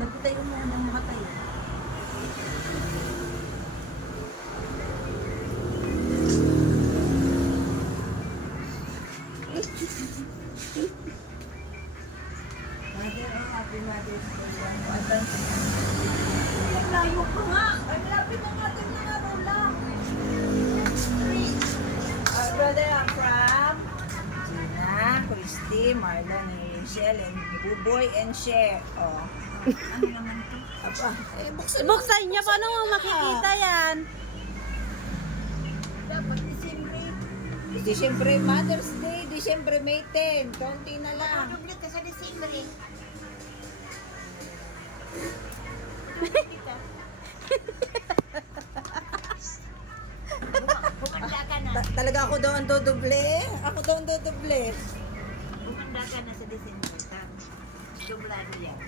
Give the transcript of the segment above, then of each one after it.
Nagtayo mo ng makatayo. Mother, oh, happy Mother's Day. Advance. Ang layo ko nga. Ay, malapit na natin na nga lang. Brother, I'm from Gina, Christy, Marlon, and Rachel, and Buboy, and Cher. Oh. Ano naman ito? Aba, buksan mo. Buksan niya, paano mo makikita yan? Dapat Disyembre, Mother's Day, Disyembre, May 10. Konti na lang. Dublit ka sa Disyembre. Bumanda ka na. Talaga ako daw ang dodoble? Ako daw ang dodoble. Bumanda ka na sa Disyembre. Dublado yan.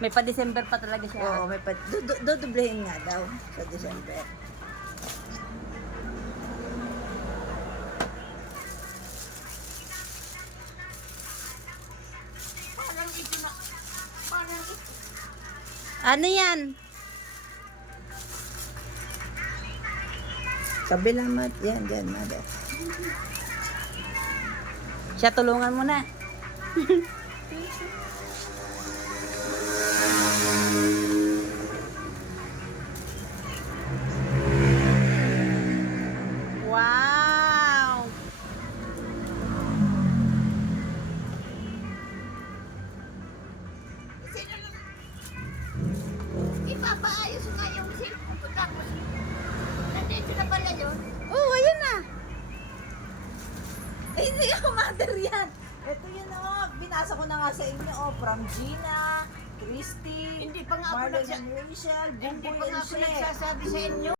May pa-December pa talaga siya. Oo, may dodoblehin nga daw sa December. Parang ito na. Parang ito. Ano yan? Sabi naman, yan, Mother. Siya, tulungan mo na. Wow! Sino lang? Ipapaayos nga yung cellphone ko tapos nandito na pala yun. Oh, ayan na. Ay, hindi ako Mother yan. Ito yun, oh. Binasa ko na nga sa inyo, oh. From Gina, Christy, Hindi pa nga ako Marlon and Rachel, Hindi Buboy pa nga and ako Cher. nagsasabi sa inyo.